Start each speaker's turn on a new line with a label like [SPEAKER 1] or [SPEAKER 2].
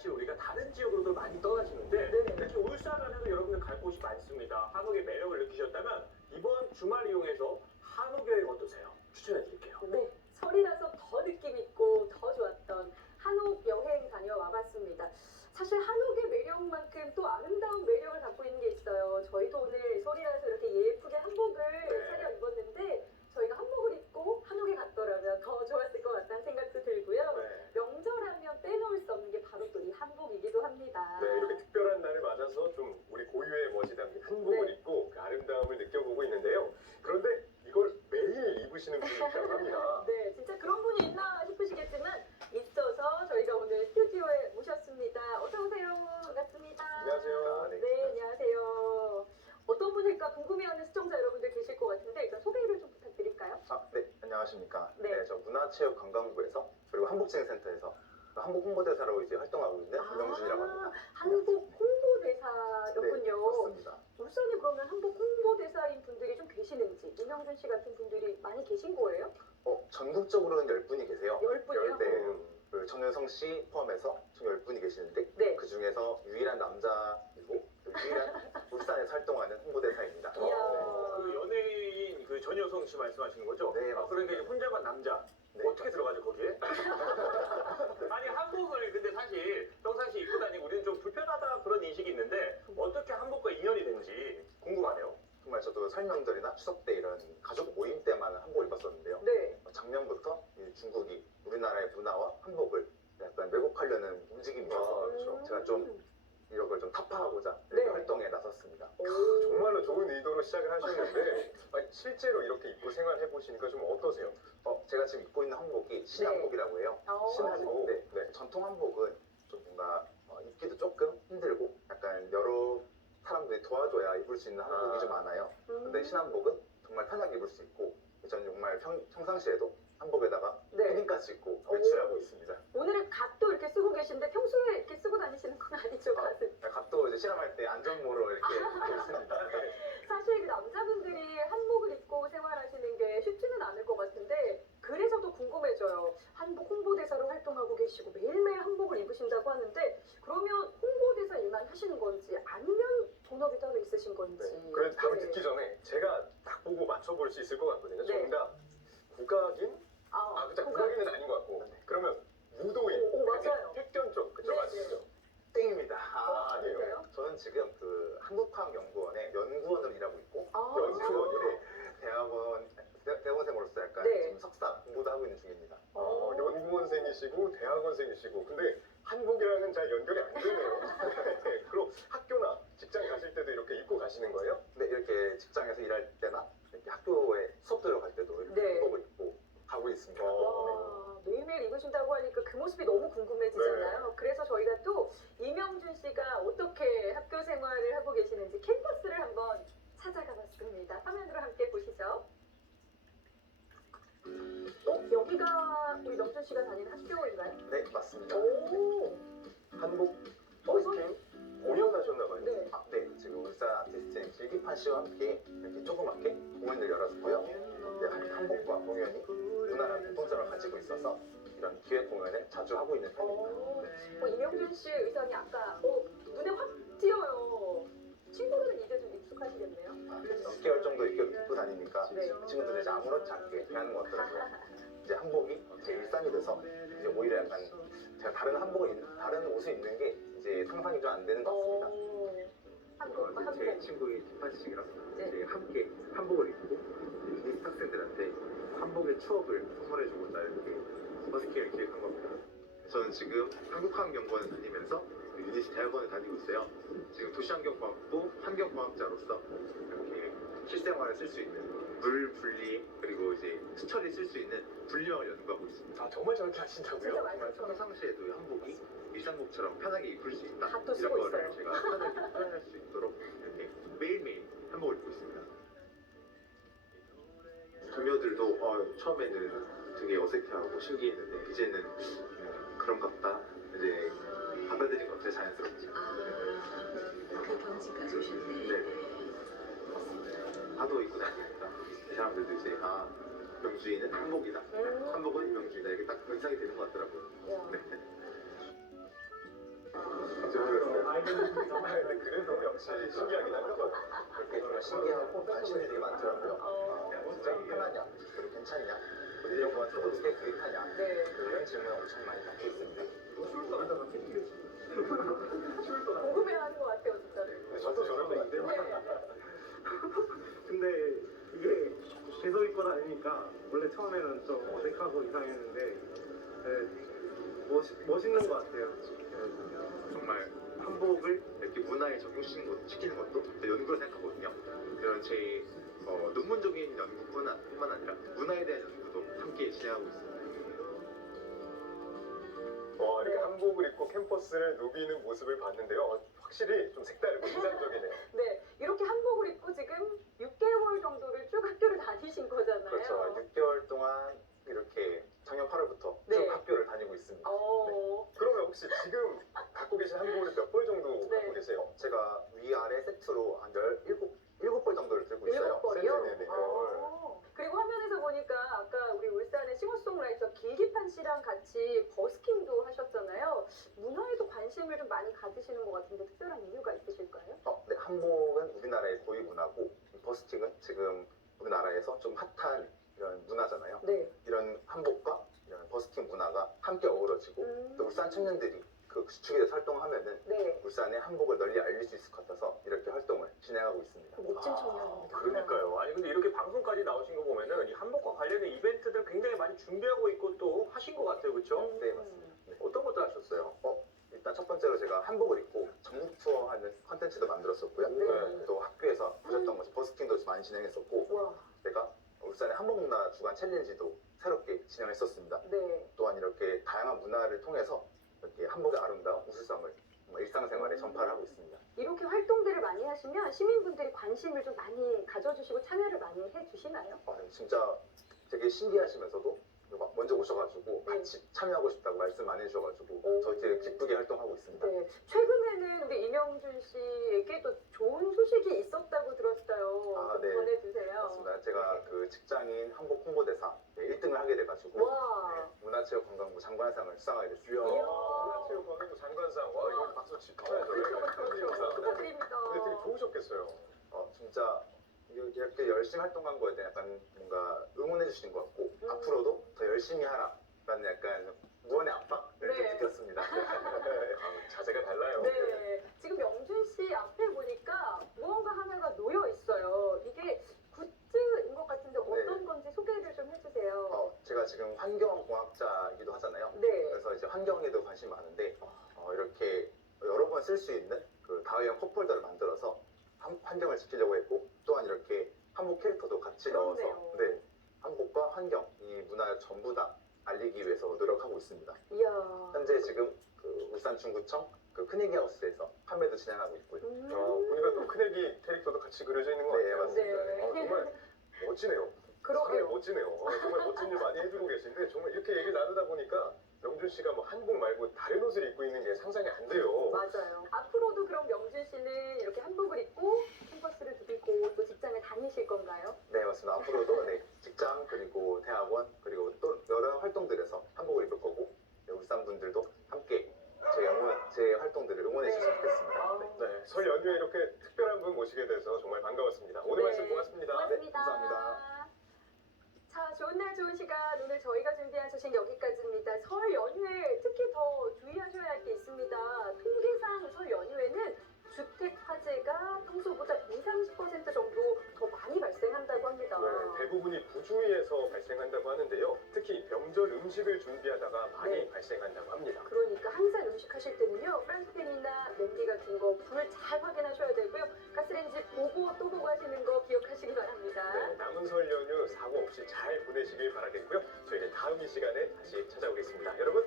[SPEAKER 1] 사실 우리가 다른 지역으로도 많이 떠나시는데
[SPEAKER 2] 네.
[SPEAKER 1] 특히 울산 안에도 여러분들 갈 곳이 많습니다. 한옥의 매력을 느끼셨다면 이번 주말 이용해서 한옥 여행 어떠세요? 추천해드릴게요.
[SPEAKER 2] 네, 설이라서 더 느낌 있고 더 좋았던 한옥 여행 다녀와봤습니다. 사실 한옥의 매력만큼 또 아름다운 매력을 갖고 있는 게 있어요. 저희도 오늘 설이라서 이렇게 예쁘게 한복을
[SPEAKER 1] 네.
[SPEAKER 2] 차려입었는데 저희가 한복을 입고 한옥에 갔더라면 더 좋았을 것 같다는 생각도 들고요.
[SPEAKER 1] 네.
[SPEAKER 2] 명절하면 빼놓을 수 없는 게 바로 또 이 한복이기도 합니다.
[SPEAKER 3] 네, 이렇게 특별한 날을 맞아서 좀 우리 고유의 멋이 담긴 한복을
[SPEAKER 2] 네.
[SPEAKER 3] 입고 그 아름다움을 느껴보고 있는데요. 그런데 이걸 매일 입으시는 분이 있다고 합니다.
[SPEAKER 2] 네, 진짜 그런 분이 있나 싶으시겠지만 있어서 저희가 오늘 스튜디오에 모셨습니다. 어서 오세요. 반갑습니다.
[SPEAKER 3] 안녕하세요.
[SPEAKER 2] 네, 안녕하세요. 어떤 분일까 궁금해하는 시청자 여러분들 계실 것 같은데 일단 소개를 좀 부탁드릴까요?
[SPEAKER 4] 네, 안녕하십니까.
[SPEAKER 2] 네.
[SPEAKER 4] 네, 저 문화체육관광부에서 그리고 한복진흥센터에서 한복 홍보대사로 이제 활동하고 있는 김영준이라고 합니다.
[SPEAKER 2] 한국 홍보대사였군요.
[SPEAKER 4] 네, 맞습니다.
[SPEAKER 2] 울산에 그러면 한복 홍보대사인 분들이 좀 계시는지 이명준 씨 같은 분들이 많이 계신 거예요?
[SPEAKER 4] 전국적으로는 10분이 계세요.
[SPEAKER 2] 10분이요?
[SPEAKER 4] 네, 그 정현성 씨 포함해서 총 10분이 계시는데
[SPEAKER 2] 네.
[SPEAKER 4] 그 중에서 유일한 남자이고 또 유일한 울산에서 활동하는 홍보대사입니다.
[SPEAKER 2] 이야.
[SPEAKER 1] 그 연예인 그 전효성 씨 말씀하시는 거죠?
[SPEAKER 4] 네, 맞습니다.
[SPEAKER 1] 그러니까 이제 혼자만 남자.
[SPEAKER 4] 네.
[SPEAKER 1] 어떻게 들어가죠 거기에? 아니 한복을 근데 사실 평상시 입고 다니고 우리는 좀 불편하다 그런 인식이 있는데 어떻게 한복과 인연이 된지 궁금하네요.
[SPEAKER 4] 정말 저도 설명절이나 추석 때 이런 가족 모임 때만 한복을 입었었는데요.
[SPEAKER 2] 네.
[SPEAKER 4] 작년부터 이 중국이 우리나라의 문화와 한복을 약간 왜곡하려는 움직임이 있어서
[SPEAKER 3] 그렇죠.
[SPEAKER 4] 제가 좀 이런 걸 좀 타파하고자
[SPEAKER 2] 네.
[SPEAKER 4] 이렇게 활동에 나섰습니다.
[SPEAKER 3] 정말로 좋은 의도로 시작을 하셨는데 아니, 실제로 이렇게 입고 생활해 보시니까 좀 어떠세요?
[SPEAKER 4] 제가 지금 입고 있는 한복이 신한복이라고 해요.
[SPEAKER 3] 신한복.
[SPEAKER 4] 네.
[SPEAKER 3] 네.
[SPEAKER 4] 전통 한복은 좀 뭔가 입기도 조금 힘들고 약간 여러 사람들이 도와줘야 입을 수 있는 한복이 좀 많아요. 근데 신한복은 정말 편하게 입을 수 있고 저는 정말 평상시에도 한복에다가
[SPEAKER 2] 네.
[SPEAKER 4] 패딩까지 입고 외출하고 있습니다.
[SPEAKER 2] 오늘은 갓도 이렇게 쓰고 계신데 평소에 이렇게 쓰고 다니시는 건 아니죠, 갓은?
[SPEAKER 4] 갓도 이제 실험할 때 안전모로 이렇게 입고 있습니다. 네.
[SPEAKER 2] 사실 그 남자분들이 한복을 입고 생활하시는 게 쉽지는 않을 것 같은데 그래서 더 궁금해져요. 한복 홍보대사로 활동하고 계시고 매일매일 한복을 입으신다고 하는데 그러면 홍보대사 일만 하시는 건지 아니면 본업이 따로 있으신 건지.
[SPEAKER 3] 네. 그래서 답을
[SPEAKER 2] 네.
[SPEAKER 3] 듣기 전에 제가 딱 보고 맞춰볼 수 있을 것 같거든요.
[SPEAKER 2] 네.
[SPEAKER 3] 정답 국악인? 그쵸, 국악인은 아닌 것 같고. 그러면 무도인.
[SPEAKER 2] 오, 맞아요.
[SPEAKER 3] 택견 쪽 그쪽
[SPEAKER 2] 네,
[SPEAKER 3] 맞으시죠?
[SPEAKER 4] 땡입니다.
[SPEAKER 3] 아니에요.
[SPEAKER 2] 그래요?
[SPEAKER 4] 저는 지금 그 한국화학연구원의 연구원으로 일하고 있고
[SPEAKER 3] 연구원이요?
[SPEAKER 4] 대학원생으로서 약간
[SPEAKER 2] 네.
[SPEAKER 4] 지금 석사 공부도 하고 있는 중입니다.
[SPEAKER 3] 연구원생이시고 대학원생이시고 근데 한국이랑은 잘 연결이 안 되네요. 네, 그럼 학교나 직장 가실 때도 이렇게 입고 가시는 거예요?
[SPEAKER 4] 근데 이렇게 직장에서 일할 때나 이렇게 학교에 수업 들어갈 때도 이렇게
[SPEAKER 2] 네.
[SPEAKER 4] 한복을 입고 가고 있습니다.
[SPEAKER 2] 와, 매일매일 입으신다고 하니까 그 모습이 너무 궁금해지잖아요. 그래서 저희가 또 이명준 씨가 어떻게 학교 생활을 하고 계시는지 캠퍼스를 한번 찾아가 봤습니다. 화면으로 함께 보시죠. 여기가 우리 명준 씨가 다니는 학교인가요?
[SPEAKER 4] 네, 맞습니다.
[SPEAKER 2] 오,
[SPEAKER 3] 한복 버스킹 공연하셨나봐요.
[SPEAKER 2] 네.
[SPEAKER 4] 네, 지금 울산 아티스트인 길기판 씨와 함께 이렇게 조그맣게 공연을 열어서고요. 이제 한복과 공연이 문화랑 공통점을 가지고 있어서 이런 기획 공연을 자주 하고 있는 편입니다.
[SPEAKER 2] 이명준 씨 의상이 아까 눈에 확 띄어요. 친구들은 이제 좀 익숙하시겠네요?
[SPEAKER 4] 6개월 정도 입고 다니니까
[SPEAKER 2] 네.
[SPEAKER 4] 친구들이 이제 아무렇지 않게 대하는 것 같더라고요. 이제 한복이 제 일상이 돼서 이제 오히려 약간 제가 다른 옷을 입는 게 이제 상상이 좀 안 되는 것 같습니다.
[SPEAKER 2] 한국과
[SPEAKER 4] 제
[SPEAKER 2] 한국.
[SPEAKER 4] 친구인 김판 씨랑
[SPEAKER 2] 네.
[SPEAKER 4] 이제 함께 한복을 입고 이제 학생들한테 한복의 추억을 선물해주고자 이렇게 버스킹을 기획한 겁니다. 저는 지금 한국화학연구원을 다니면서 유니시 대학원을 다니고 있어요. 지금 도시환경과학부 환경과학자로서 이렇게 실생활에 쓸 수 있는 물 분리 그리고 이제 수철이 쓸 수 있는 분리형을 연구하고 있습니다.
[SPEAKER 3] 정말 저렇게
[SPEAKER 2] 진짜
[SPEAKER 3] 하신다고요?
[SPEAKER 2] 많이
[SPEAKER 4] 정말 평상시에도 한복이 일상복처럼 편하게 입을 수 있다.
[SPEAKER 2] 다 또
[SPEAKER 4] 이런
[SPEAKER 2] 쓰고
[SPEAKER 4] 거를
[SPEAKER 2] 있어요.
[SPEAKER 4] 제가 편하게 표현할 수 있도록 이렇게 매일매일 한복을 입고 있습니다. 동료들도 처음에는 되게 어색해하고 신기했는데 이제는 그런갑다. 이제 받아들인 것 같아요, 자연스럽게.
[SPEAKER 5] 그 경지까지 오셨네.
[SPEAKER 4] 네. 파도 입고 다니니까 이 사람들도 이제 명주인은 한복이다. 한복은 명주이다. 이게 딱 인상이 되는 것 같더라고요.
[SPEAKER 2] 야.
[SPEAKER 3] 근데 그래도 역시 신기하긴 하죠.
[SPEAKER 6] 그렇게 정말 신기하고 관심이 되게 많더라고요. 진짜 편하냐? 그리고 괜찮냐? 그리고 이런 거 어떻게 구입하냐?
[SPEAKER 2] 네.
[SPEAKER 6] 이런 질문 엄청 많이 받고 있습니다.
[SPEAKER 2] 궁금해하는 것 같아요, 진짜로.
[SPEAKER 3] 저도 저런 거 같아요.
[SPEAKER 2] 네.
[SPEAKER 7] 근데 이게 계속 입고 다니니까 원래 처음에는 좀 어색하고 이상했는데 멋있는 것 같아요.
[SPEAKER 4] 정말 한복을 이렇게 문화에 적용시키는 것도 제 연구를 생각하거든요. 이런 제 논문적인 연구뿐만 아니라 문화에 대한 연구도 함께 진행하고 있습니다.
[SPEAKER 3] 이렇게 한복을 입고 캠퍼스를 누비는 모습을 봤는데요. 확실히 좀 색다르고 인상적이네요.
[SPEAKER 2] 네, 이렇게 한복을 입고 지금 6개월 정도를 쭉 학교를 다니신 거잖아요.
[SPEAKER 6] 그렇죠. 6개월 동안 이렇게 작년 8월부터
[SPEAKER 2] 네.
[SPEAKER 6] 쭉 학교를 다니고 있습니다.
[SPEAKER 3] 그러면 혹시 지금 갖고 계신 한복을 몇 벌 정도
[SPEAKER 2] 네.
[SPEAKER 3] 갖고 계세요?
[SPEAKER 6] 제가 위아래 세트로 한 17벌 정도를 들고 있어요.
[SPEAKER 2] 7벌이요?
[SPEAKER 3] 네네네.
[SPEAKER 2] 그리고 화면에서 보니까 아까 우리 울산의 싱어송라이터 길기판 씨랑 같이 버스킹도 하셨잖아요. 문화에도 관심을 좀 많이 가지시는 것 같은데 특별한 이유가 있으실까요?
[SPEAKER 6] 네, 한복은 우리나라의 고유 문화고 버스킹은 지금 우리나라에서 좀 핫한 이런 문화잖아요.
[SPEAKER 2] 네.
[SPEAKER 6] 이런 한복과 이런 버스킹 문화가 함께 어우러지고 또 울산 청년들이 그 주축에 대해서 활동하면은
[SPEAKER 2] 네.
[SPEAKER 6] 울산의 한복을 널리 알릴 수 있을 것 같아서 이렇게 활동을 진행하고 있습니다.
[SPEAKER 2] 멋진 청년입니다.
[SPEAKER 1] 그러니까요. 아니 근데 이렇게 방송까지 나오신 거 보면은 이 한복과 관련된 이벤트들 굉장히 많이 준비하고 있고 또 하신 것 같아요, 그렇죠?
[SPEAKER 6] 네, 맞습니다. 네.
[SPEAKER 1] 어떤 것도 하셨어요?
[SPEAKER 6] 일단 첫 번째로 제가 한복을 입고 전국 투어하는 컨텐츠도 만들었었고요.
[SPEAKER 2] 네.
[SPEAKER 6] 또 학교에서 보셨던 것처럼 버스킹도 많이 진행했었고
[SPEAKER 2] 와,
[SPEAKER 6] 제가 울산의 한복문화 주간 챌린지도 새롭게 진행했었습니다.
[SPEAKER 2] 네.
[SPEAKER 6] 또한 이렇게 다양한 문화를 통해서 이렇게 한복의 아름다운 우수성을 정말 일상생활에 전파를 하고 있습니다.
[SPEAKER 2] 이렇게 활동들을 많이 하시면 시민분들이 관심을 좀 많이 가져주시고 참여를 많이 해주시나요?
[SPEAKER 6] 진짜 되게 신기하시면서도 먼저 오셔가지고
[SPEAKER 2] 네.
[SPEAKER 6] 같이 참여하고 싶다고 말씀 많이 해주셔가지고
[SPEAKER 2] 오.
[SPEAKER 6] 저희 되게 기쁘게 활동하고 있습니다.
[SPEAKER 2] 네. 최근에는 우리 이명준 씨에게 또 좋은 소식이 있었다고 들었어요.
[SPEAKER 6] 아,
[SPEAKER 2] 좀
[SPEAKER 6] 네.
[SPEAKER 2] 전해주세요.
[SPEAKER 6] 맞습니다. 제가 그 직장인 한복 홍보대사 1등을 하게 돼가지고
[SPEAKER 2] 와.
[SPEAKER 6] 문화체육관광부 장관상을 수상하게 됐습니다.
[SPEAKER 2] 이야.
[SPEAKER 3] 문화체육관광부 장관상. 와, 이거 박수 치켜야죠.
[SPEAKER 2] 그렇죠. 축하드립니다.
[SPEAKER 3] 근데 되게 좋으셨겠어요.
[SPEAKER 6] 진짜 이렇게 열심히 활동한 거에 대한 약간 뭔가 응원해 주시는 것 같고 앞으로도 더 열심히 하라라는 약간 무언의 압박을 좀
[SPEAKER 2] 네.
[SPEAKER 6] 느꼈습니다.
[SPEAKER 3] 자세가 달라요.
[SPEAKER 2] 네. 지금 명준 씨 앞에 보니까 무언가 하나가 놓여 있어요. 이게 굿즈인 것 같은데 어떤
[SPEAKER 6] 네.
[SPEAKER 2] 건지 소개를 좀 해주세요.
[SPEAKER 6] 제가 지금 환경공학자이기도 하잖아요.
[SPEAKER 2] 네.
[SPEAKER 6] 그래서 이제 환경에도 관심이 많은데 이렇게 여러 번 쓸 수 있는 그 다회용 컵홀더를 만들어서 환경을 지키려고 했고 또한 이렇게 한복 캐릭터도 같이
[SPEAKER 2] 그렇네요.
[SPEAKER 6] 넣어서 네, 한복과 환경 이 문화를 전부 다 알리기 위해서 노력하고 있습니다.
[SPEAKER 2] 이야.
[SPEAKER 6] 현재 지금 그 울산 중구청 그 큰애기 하우스에서 판매도 진행하고 있고요.
[SPEAKER 3] 보니까 또 큰애기 캐릭터도 같이 그려져 있는 것
[SPEAKER 6] 네,
[SPEAKER 3] 같아요.
[SPEAKER 6] 맞습니다.
[SPEAKER 2] 네.
[SPEAKER 3] 정말 멋지네요.
[SPEAKER 2] 그러게요.
[SPEAKER 3] 사람이 멋지네요. 정말 멋진 일 많이 해주고 계신데 정말 이렇게 얘기를 나누다 보니까 명준 씨가 뭐 한복 말고 다른 옷을 입고 있는 게 상상이 안 돼요.
[SPEAKER 2] 맞아요. 앞으로도 그럼 명준 씨는 이렇게 한복을 입고 캠퍼스를 누비고 또 직장에 다니실 건가요?
[SPEAKER 6] 네, 맞습니다. 앞으로도 네, 직장 그리고 대학원 그리고 또 여러 활동들에서 한복을 입을 거고 네, 울산 분들도 함께 제 활동들을 응원해 주셨으면 좋겠습니다. 네.
[SPEAKER 3] 네, 설 연휴에 이렇게 특별한 분 모시게 돼서 정말 반가웠습니다. 오늘
[SPEAKER 2] 네.
[SPEAKER 3] 말씀 고맙습니다.
[SPEAKER 2] 고맙습니다.
[SPEAKER 6] 감사합니다.
[SPEAKER 2] 자, 좋은 날 좋은 시간 오늘 저희가 준비한 소식 여기까지입니다. 설 연휴에 특히 더 주의하셔야 할 게 있습니다. 통계상 설 연휴에는 주택 화재가 평소보다 20-30% 정도 더 많이 발생한다고 합니다.
[SPEAKER 3] 네, 대부분이 부주의에서 발생한다고 하는데요. 특히 명절 음식을 준비하다가 많이
[SPEAKER 2] 네.
[SPEAKER 3] 발생한다고 합니다.
[SPEAKER 2] 그러니까 항상 음식 하실 때는요, 프라이팬이나 냄비 같은 거 불 잘 확인하셔야 되고요. 가스레인지 보고 또 보고 하시는 거 기억하시기 바랍니다.
[SPEAKER 3] 네, 남은 설 연휴 사고 없이 잘 보내시길 바라겠고요. 저희는 다음 이 시간에 다시 찾아오겠습니다. 여러분